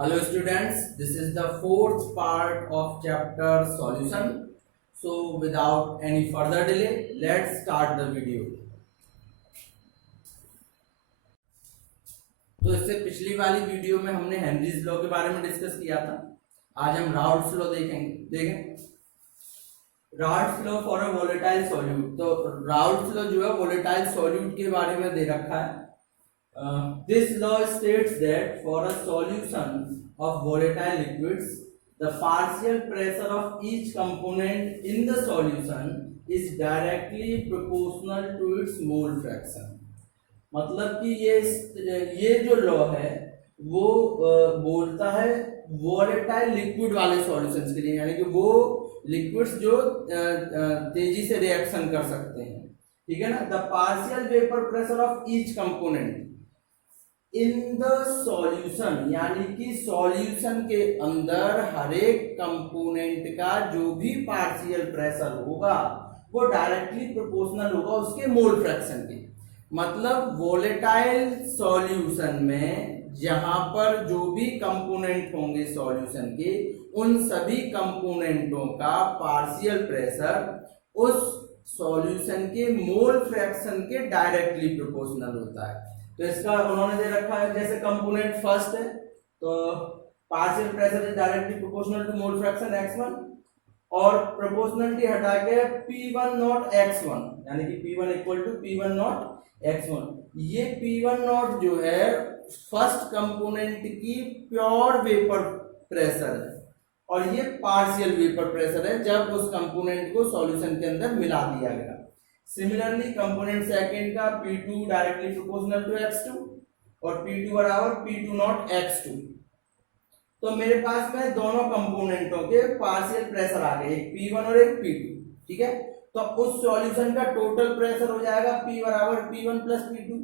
Hello students, this is the fourth part of chapter solution. So without any further delay, let's start the video. तो इससे पिछली वाली video में हमने Henry's law के बारे में डिस्कस किया था। आज हम राउल्ट्स लॉ देखें Raoult's law for a volatile solute. तो राउल्ट्स लॉ जो है वोलेटाइल सॉल्यूट के बारे में दे रखा है। This law states that for a solution of volatile liquids, the partial pressure of each component in the solution is directly proportional to its mole fraction. मतलब कि ये जो लॉ है वो बोलता है वोलेटाइल लिक्विड वाले सॉल्यूशंस के लिए, यानी कि वो लिक्विड्स जो तेजी से रिएक्शन कर सकते हैं, ठीक है ना। The partial vapour pressure of each component in the solution, यानी कि सॉल्यूशन के अंदर हर एक कंपोनेंट का जो भी पार्शियल प्रेशर होगा वो डायरेक्टली प्रोपोर्शनल होगा उसके मोल फ्रैक्शन के। मतलब वोलेटाइल सॉल्यूशन में जहां पर जो भी कंपोनेंट होंगे सॉल्यूशन के, उन सभी कंपोनेंटों का पार्शियल प्रेशर उस सॉल्यूशन के मोल फ्रैक्शन के डायरेक्टली प्रोपोर्शनल होता है। तो इसका उन्होंने दे रखा है, जैसे कंपोनेंट फर्स्ट है तो partial pressure is directly proportional to mole fraction x1, और प्रोपोर्शनलिटी हटा के P1 नॉट x1, यानी कि P1 equal to P1 not x1। ये P1 नॉट जो है फर्स्ट कंपोनेंट की प्योर वेपर प्रेशर है, और ये पार्शियल वेपर प्रेशर है जब उस कंपोनेंट को सॉल्यूशन के अंदर मिला दिया गया। सिमिलरली कंपोनेंट सेकंड का P2 directly proportional to x2 और P2 बराबर P2 नॉट x2। तो मेरे पास में दोनों कंपोनेंटों के पार्शियल प्रेशर आ गए, एक P1 और एक P2, ठीक है। तो उस सॉल्यूशन का टोटल प्रेशर हो जाएगा P बराबर P1 प्लस P2।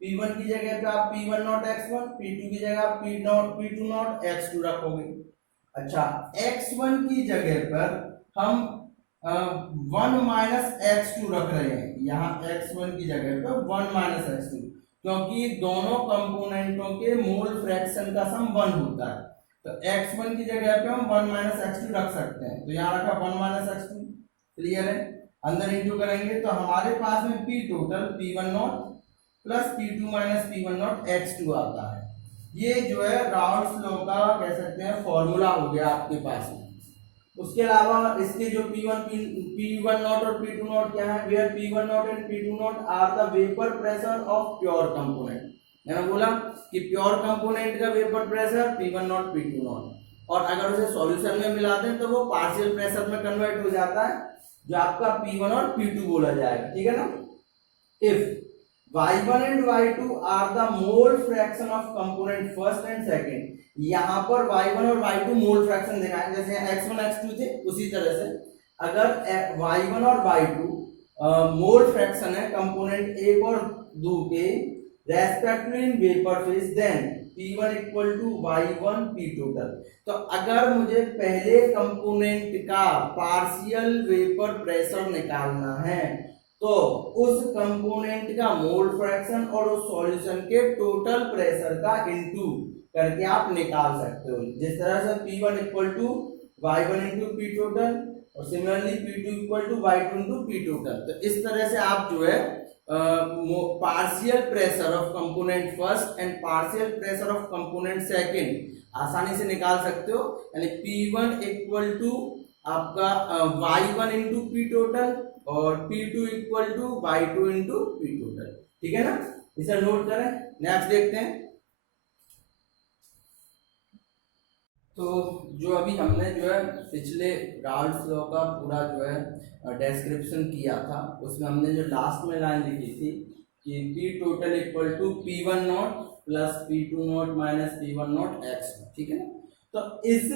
P1 की जगह पे आप P1 नॉट x1, P2 की जगह आप P2 नॉट x2 रखोगे। अच्छा, x1 की जगह पर हम 1 माइनस x2 रख रहे हैं, यहाँ x1 की जगह पे 1 माइनस x2, क्योंकि दोनों कंपोनेंटों के मोल फ्रैक्शन का सम 1 होता है। तो x1 की जगह पे हम 1 माइनस x2 रख सकते हैं, तो यहाँ रखा 1 माइनस x2। क्लियर है? अंदर इंटू करेंगे तो हमारे पास में P total P1 nought plus P2 minus P1 not x2 आता है। ये जो है राउल्ट्स लॉ का कह सकते हैं फॉर्मूला हो गया आपके पास में। उसके अलावा इसके जो P1 नॉट और P2 नॉट क्या है, where P1 nought and P2 nought are the vapour pressure of pure component. मैंने बोला कि प्योर कंपोनेंट का vapour pressure P1 nought P2 nought, और अगर उसे सॉल्यूशन में मिलाते हैं तो वो पार्शियल प्रेशर में कन्वर्ट हो जाता है, जो आपका P1 और P2 बोला जाएगा, ठीक है ना। If y1 and y2 are the mole fraction of component first and second, यहाँ पर y1 और y2 मोल फ्रैक्शन देखा है, जैसे x1 x2 थे उसी तरह से अगर y1 और y2 मोल फ्रैक्शन है कंपोनेंट 1 और 2 के respectively in vapour phase, then P1 equal to y1 P total. तो अगर मुझे पहले कंपोनेंट का पार्शियल वेपर प्रेशर निकालना है तो उस कंपोनेंट का मोल फ्रैक्शन और उस सॉल्यूशन के टोटल प्रेशर का इनटू करके आप निकाल सकते हो। जिस तरह से P1 equal to y1 into P total और similarly P2 equal to y2 into P total. तो इस तरह से आप जो है partial pressure of component first and partial pressure of component second आसानी से निकाल सकते हो। यानी P1 इक्वल टू आपका y1 इंटू P टोटल और P2 equal to y2 into P total, ठीक है ना। इसे नोट करें। नेक्स्ट देखते हैं। तो जो अभी हमने जो है पिछले राउल्ट्स लॉ का पूरा जो है डिस्क्रिप्शन किया था, उसमें हमने जो लास्ट में लाइन लिखी थी कि P total equal to P1 nought plus P2 nought minus P1 nought x, ठीक है ना। तो इस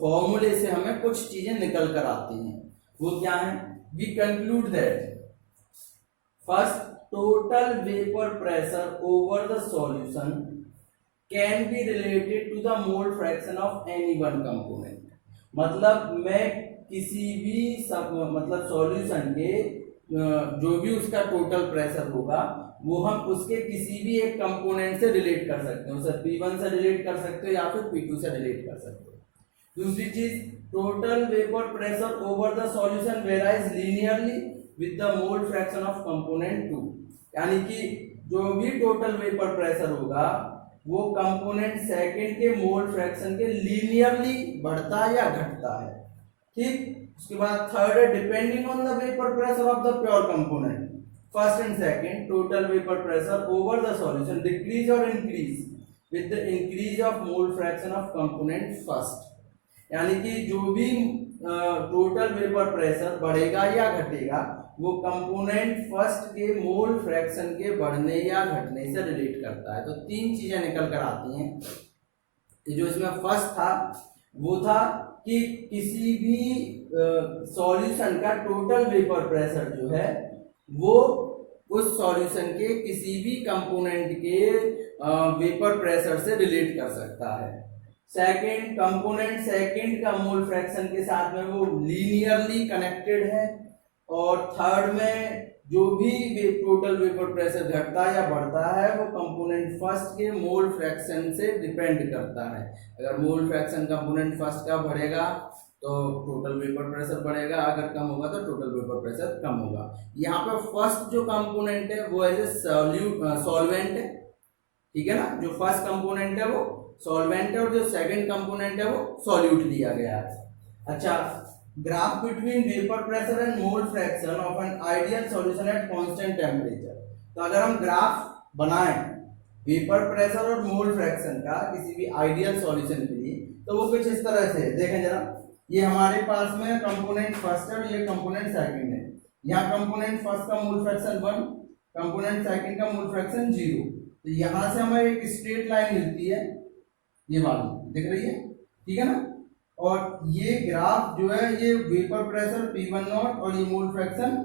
फॉर्मूले से हमें कुछ चीजें निकल कर आती हैं। वो क्या है? We conclude that first total vapour pressure over the solution can be related to the mole fraction of any one component. मतलब मैं किसी भी मतलब सॉल्यूशन के जो भी उसका टोटल प्रेशर होगा वो हम उसके किसी भी एक कंपोनेंट से रिलेट कर सकते हैं, उसे P1 से रिलेट कर सकते हो या फिर P2 से रिलेट कर सकते हो। दूसरी चीज, total vapour pressure over the solution varies linearly with the mole fraction of component 2, यानी कि जो भी टोटल वेपर प्रेशर होगा वो कंपोनेंट सेकंड के मोल फ्रैक्शन के लीनियरली बढ़ता या घटता है, ठीक। उसके बाद थर्ड है, depending on the vapour pressure of the pure component first and second, total vapour pressure over the solution decrease और increase with the increase of mole fraction of component first, यानी कि जो भी टोटल वेपर प्रेशर बढ़ेगा या घटेगा वो component first के मोल फ्रैक्शन के बढ़ने या घटने से रिलेट करता है। तो तीन चीजें निकल कर आती हैं कि जो इसमें फर्स्ट था वो था कि किसी भी सॉल्यूशन का टोटल वेपर प्रेशर जो है वो उस सॉल्यूशन के किसी भी कंपोनेंट के वेपर प्रेशर से रिलेट कर सकता है। सेकंड, कंपोनेंट सेकंड का मोल फ्रैक्शन के साथ में वो लीनियरली कनेक्टेड है। और थर्ड में जो भी टोटल वेपर प्रेशर घटता या बढ़ता है वो कंपोनेंट फर्स्ट के मोल फ्रैक्शन से डिपेंड करता है। अगर मोल फ्रैक्शन कंपोनेंट फर्स्ट का बढ़ेगा तो टोटल वेपर प्रेशर बढ़ेगा, अगर कम होगा तो टोटल वेपर प्रेशर कम होगा। यहाँ पे फर्स्ट जो कंपोनेंट है वो एज ए सॉल्वेंट है, ठीक है ना। जो फर्स्ट कंपोनेंट है वो सॉल्वेंट है और जो सेकंड कंपोनेंट है वो सॉल्यूट दिया गया है। अच्छा, graph between vapour pressure and mole fraction of an ideal solution at constant temperature. तो अगर हम ग्राफ बनाएं वेपर प्रेशर और मोल फ्रैक्शन का किसी भी आइडियल सॉल्यूशन के लिए तो वो कुछ इस तरह से देखें जरा। ये हमारे पास में कंपोनेंट फर्स्ट है और ये कंपोनेंट सेकंड है। यहाँ कंपोनेंट फर्स्ट का मोल फ्रैक्शन 1, कंपोनेंट सेकंड का मोल फ्रैक्शन 0। तो यहाँ से हमें एक स्ट्रेट लाइन मिलती है, ये वाली दिख रही है, ठीक है ना। और ये ग्राफ जो है ये वेपर प्रेशर P1 नॉट और ये मोल फ्रैक्शन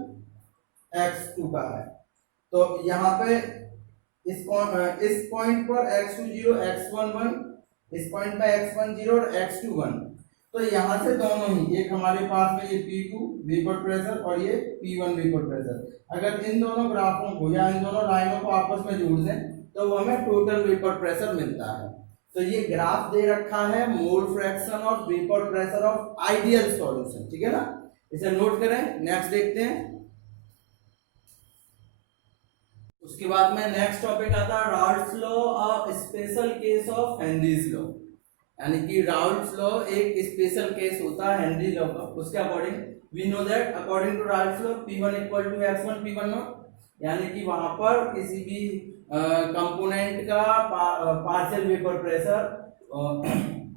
x2 का है। तो यहाँ पे इस पॉइंट पर x2 0, x1 1, इस पॉइंट पे x1 0 और x2 1। तो यहाँ से दोनों ही, एक हमारे पास में ये P2 वेपर प्रेशर और ये P1 वेपर प्रेशर, अगर इन दोनों ग्राफों को या इन दोनों लाइनों को आपस में जोड़ दें तो वो हमें टोटल वेपर प्रेशर मिलता है। तो ये ग्राफ दे रखा है मोल फ्रैक्शन और vapour pressure of ideal solution, ठीक है ना। इसे नोट करें। नेक्स्ट देखते हैं। उसके बाद में नेक्स्ट टॉपिक आता है Raoult's law, a special case of Henry's law. यानी कि राउल्ट्स लॉ एक स्पेशल केस होता है हेनरी लॉ का। उसके according we know that according to Raoult's law P1 equal to x1 P1 naught, यानी कि वहां पर किसी भी कंपोनेंट का पार्शियल वेपर प्रेशर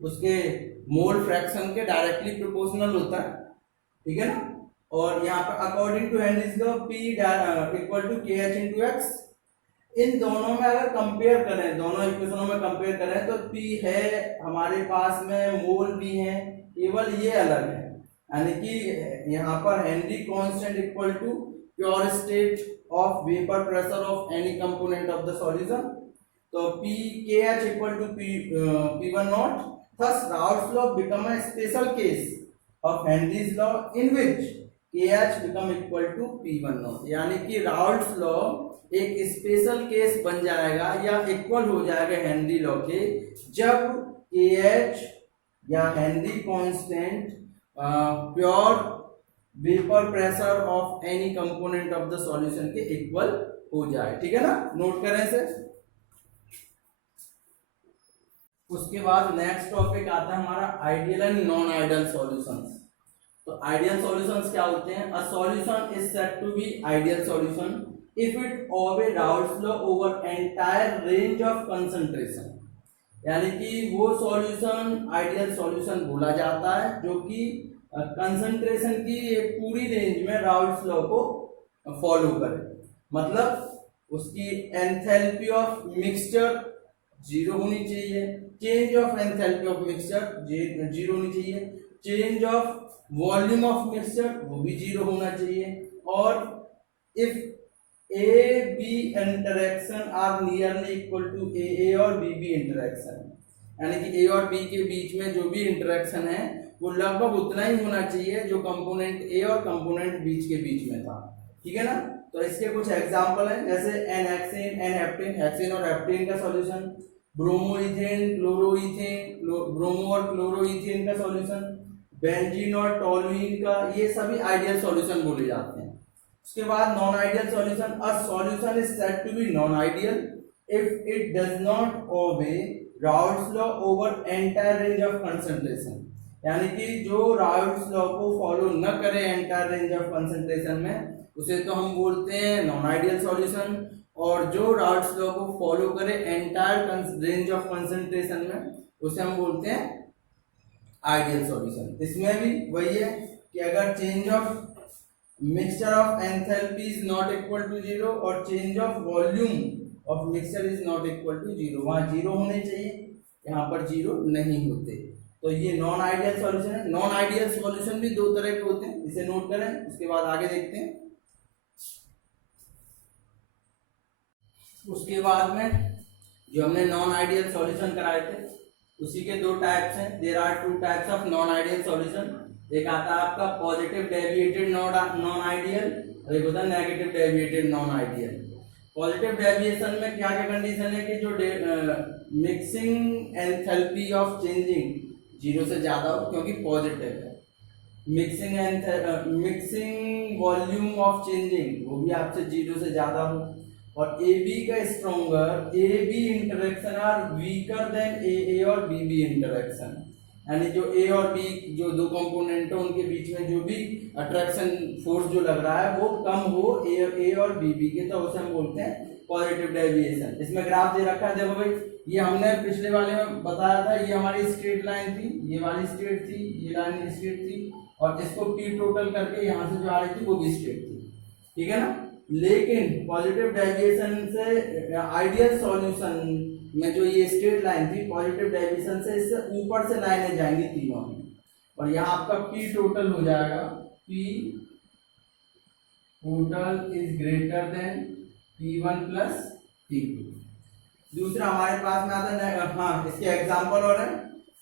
उसके मोल फ्रैक्शन के डायरेक्टली प्रोपोर्शनल होता है, ठीक है ना। और यहाँ पर according to Henry's law P equal to KH into X. इन दोनों में अगर कंपेयर करें, दोनों इक्वेशनों में कंपेयर करें तो P है हमारे पास में, मोल भी है, केवल ये अलग है। यानी कि यहाँ पर Henry constant equal to pure state of vapor pressure of any component of the solution. So PKH equal to P1 naught. Thus Raoult's law become a special case of Henry's law in which KH become equal to P1 naught. यानी कि Raoult's law एक special case बन जाएगा या equal हो जाएगा Henry law के जब KH या Henry constant pure vapour pressure of any component of the solution के इक्वल हो जाए, ठीक है ना। नोट करें इसे। उसके बाद नेक्स्ट टॉपिक आता है हमारा ideal and non ideal solutions. तो आइडियल सॉल्यूशंस क्या होते हैं? A solution is said to be ideal solution if it obey Raoult's law over entire range of concentration. यानी कि वो सॉल्यूशन आइडियल सॉल्यूशन बोला जाता है जो कि कंसंट्रेशन की एक पूरी रेंज में राउल्ट्स लॉ को फॉलो करे। मतलब उसकी एंथैल्पी ऑफ मिक्सचर 0 होनी चाहिए, change of enthalpy of mixture 0 होनी चाहिए, change of volume of mixture वो भी 0 होना चाहिए, और if A B interaction are nearly equal to A और बी बी इंटरेक्शन, यानी कि ए और बी के बीच में जो भी इंटरेक्शन है वो लगभग उतना ही होना चाहिए जो कंपोनेंट ए और कंपोनेंट बीच के बीच में था, ठीक है ना। तो इसके कुछ एग्जांपल हैं, जैसे n hexane, n heptane, hexane और हेप्टेन का सॉल्यूशन, ब्रोमोइथेन, क्लोरोइथेन, ब्रोमो और क्लोरोइथेन का सॉल्यूशन, बेंजीन और टोलुइन का, ये सभी आइडियल सॉल्यूशन बोले जाते हैं। उसके बाद non ideal solution, a solution is said to be non ideal if it does not obey Raoult's law over entire range of concentration, यानी कि जो राउल्ट्स लॉ को फॉलो न करे एंटायर रेंज ऑफ कंसंट्रेशन में, उसे तो हम बोलते हैं नॉन आइडियल सॉल्यूशन, और जो राउल्ट्स लॉ को फॉलो करे एंटायर रेंज ऑफ कंसंट्रेशन में, उसे हम बोलते हैं आइडियल सॉल्यूशन। इसमें भी वही है कि अगर change of mixture of enthalpy is not equal to zero और change of volume of mixture is not equal to zero, वहां जीरो होने चाहिए, यहाँ पर जीरो नहीं होते, तो ये नॉन आइडियल सॉल्यूशन है। नॉन आइडियल सॉल्यूशन भी दो तरह के होते हैं, इसे नोट करें, उसके बाद आगे देखते हैं। उसके बाद में जो हमने नॉन आइडियल सॉल्यूशन कराए थे, उसी के दो टाइप्स हैं। There are two types of non ideal solution, एक आता है आपका पॉजिटिव डेविएटेड नॉन आइडियल और एक होता है negative deviated non ideal. Positive deviation में क्या क्या कंडीशन है कि जो mixing enthalpy of changing zero से ज्यादा हो, क्योंकि पॉजिटिव है। मिक्सिंग वॉल्यूम ऑफ चेंजिंग वो भी आपसे जीरो से ज्यादा हो, और ए बी का stronger, A B interaction are weaker than A और बी बी इंटरेक्शन, यानी जो ए और बी जो दो कंपोनेंट है उनके बीच में जो भी अट्रैक्शन फोर्स जो लग रहा है वो कम हो ए और बी बी के, तो उसे हम बोलते हैं पॉजिटिव डेविएशन। इसमें ग्राफ दे रखा है, देखो भाई, ये हमने पिछले वाले में बताया था, ये हमारी स्ट्रेट लाइन थी, ये वाली स्ट्रेट थी, ये लाइन स्ट्रेट थी, और इसको पी टोटल करके यहाँ से जो आ रही थी वो भी स्ट्रेट थी, ठीक है ना। लेकिन पॉजिटिव डेविएशन से आइडियल सॉल्यूशन में जो ये स्ट्रेट लाइन थी, पॉजिटिव डेविएशन से इससे ऊपर से लाइनें जाएंगी तीनों में, और यहाँ आपका पी टोटल हो जाएगा, P total is greater than P1 plus P2। दूसरा हमारे पास में आता है, हाँ इसके एग्जांपल और है,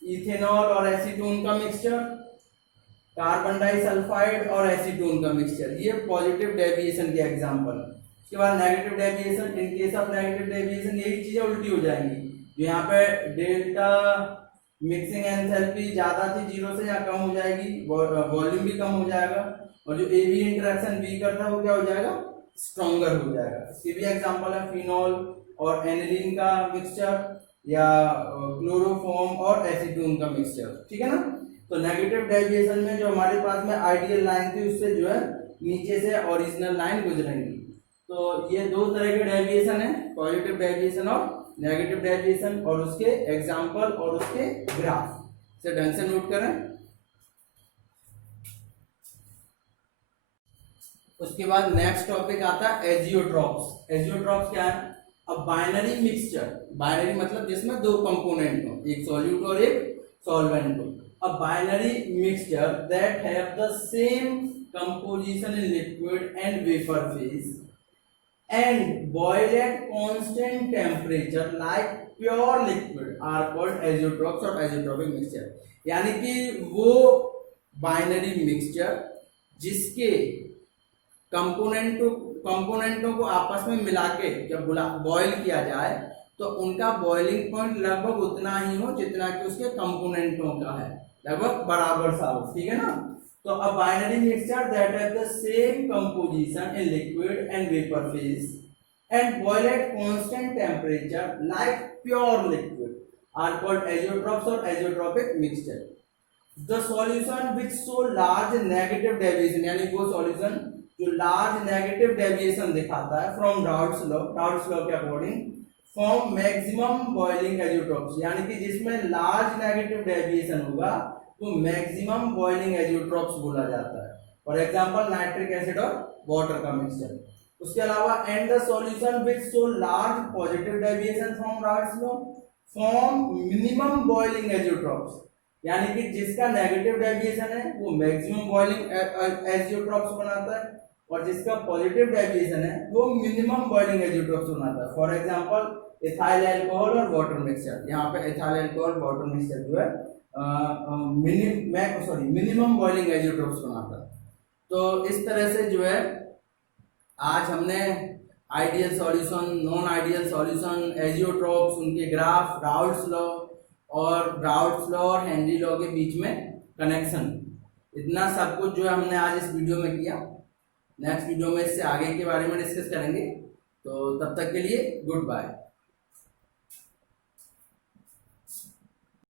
इथेनॉल और एसीटोन का मिक्सचर, कार्बन डाइसल्फाइड और एसीटोन का मिक्सचर, ये पॉजिटिव डेविएशन के एग्जांपल। उसके बाद negative deviation, in case of negative deviation यही चीजें उल्टी हो जाएंगी, जो यहाँ पे डेल्टा मिक्सिंग एंथैल्पी ज्यादा थी जीरो से, या कम हो जाएगी, वॉल्यूम भी कम हो जाएगा, और जो ए बी इंटरेक्शन बी करता है वो क्या हो जाएगा, स्ट्रॉन्गर हो जाएगा। इसके भी एग्जांपल है फिनॉल और एनिलीन का मिक्सचर, या क्लोरोफॉर्म और एसीटोन का मिक्सचर, ठीक है ना। तो नेगेटिव डेविएशन में जो हमारे पास में आइडियल लाइन थी उससे जो है नीचे से ओरिजिनल लाइन गुजरेंगी। तो ये दो तरह के डेविएशन है, पॉजिटिव डेविएशन और नेगेटिव डेविएशन, और उसके एग्जांपल और उसके ग्राफ से ढंग से नोट करें। उसके बाद नेक्स्ट टॉपिक आता है एजियोट्रॉप्स। एजियोट्रॉप्स क्या है, अब बाइनरी मिक्सचर, बाइनरी मतलब जिसमें दो कंपोनेंट हो, एक सॉल्यूट और एक सॉल्वेंट हो। अब binary mixture that have the same composition in liquid and vapour phase and boil at constant temperature like pure liquid are called azeotropes और एजियोट्रॉपिक मिक्सचर, यानी कि वो बाइनरी मिक्सचर जिसके कंपोनेंटों को आपस में मिला के जब बॉयल किया जाए तो उनका बॉइलिंग पॉइंट लगभग उतना ही हो जितना कि उसके कंपोनेंटों का है, लगभग बराबर सा हो, ठीक है ना। तो a binary mixture that have the same composition in liquid and vapour phase and boil at constant temperature like pure liquid are called azeotropes और azeotropic mixture. The solution which show large negative deviation, यानी वो solution जो large negative deviation दिखाता है from Raoult's law के according form maximum boiling azeotropes, यानी कि जिसमें लार्ज नेगेटिव डेविएशन होगा वो मैक्सिमम बॉइलिंग एजियोट्रॉप्स बोला जाता है। फॉर एग्जांपल नाइट्रिक एसिड और वाटर का मिक्सचर। उसके अलावा and the solution which show large positive deviation from Raoult's law form minimum boiling azeotropes, यानी कि जिसका नेगेटिव डेविएशन है वो मैक्सिमम बॉइलिंग एजियोट्रॉप्स बनाता है, और जिसका पॉजिटिव डेविएशन है वो मिनिमम बॉइलिंग एजियोट्रॉप्स बनाता है। फॉर एग्जांपल इथाइल अल्कोहल और वाटर मिक्सचर, यहाँ पे इथाइल अल्कोहल वाटर मिक्सचर जो है मिनिमम बॉइलिंग एजियोट्रॉप्स बनाता है। तो इस तरह से जो है आज हमने ideal solution, non ideal solution, azeotropes, उनके ग्राफ, राउल्ट्स लॉ और राउल्ट्स लॉ और हेनरी लॉ के बीच में कनेक्शन, इतना सब कुछ जो है हमने आज इस वीडियो में किया। नेक्स्ट वीडियो में इससे आगे के बारे में डिस्कस करेंगे। तो तब तक के लिए गुड बाय।